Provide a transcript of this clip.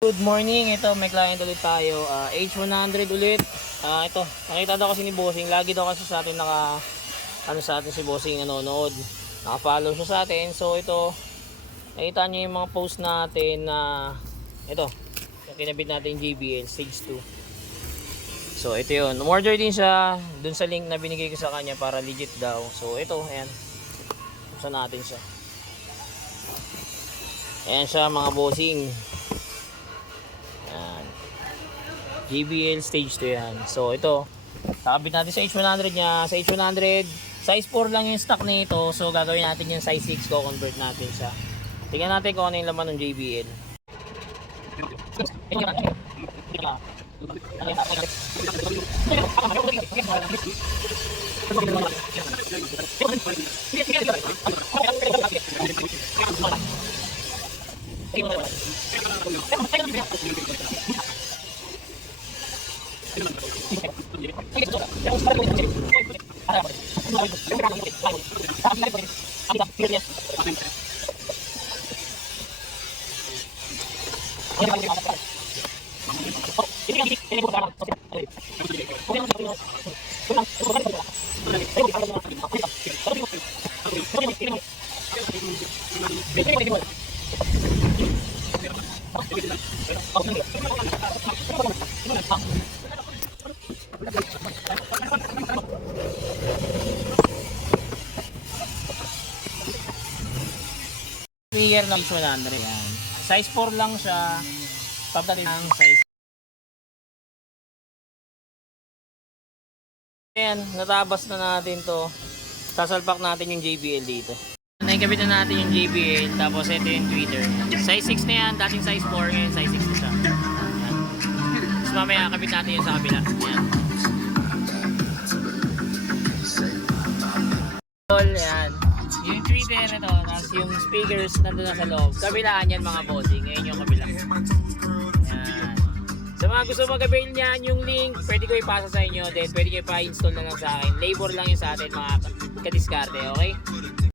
Good morning, ito may client ulit tayo, H100 ulit. Ito, nakita daw kasi ni Bossing, lagi daw kasi sa atin sa atin si Bossing nanonood. Naka-follow siya sa atin. So ito, nakita niyo yung mga post natin na ito, yung kinabit natin yung JBL Stage 2. So ito yun, umorder din siya dun sa link na binigay ko sa kanya para legit daw. So ito, ayan, buksan natin siya. Ayan siya mga Bossing. Ayan. JBL Stage 2 yan. So ito, nakabit natin sa H100 niya. Sa H100, size 4 lang yung stock nito. So gagawin natin yung size 6 ko, convert natin siya. Tingnan natin kung ano yung laman ng JBL. Figure ng H100 yan. Size 4 lang siya. Tapos natin ang size. Ayan, natabas na natin to. Sasalpak natin yung JBL dito. Naikabit na natin yung JBL. Tapos ito yung tweeter. Size 6 na yan. Dating size 4. Ngayon size 6 na siya. Ayan. Tapos mamaya kabit natin yung sa kabila. Ayan. Ayan. Yung tweeter ito. Tapos yung speakers nandun na sa loob. Kabilaan yan mga Bossing. Ngayon yung kabila. Ayan. Sa mga gusto mag-avail niyan, yung link, pwede ko ipasa sa inyo. Then pwede ko ipa-install na lang sa akin. Labor lang yun sa atin mga kadiskarte, okay?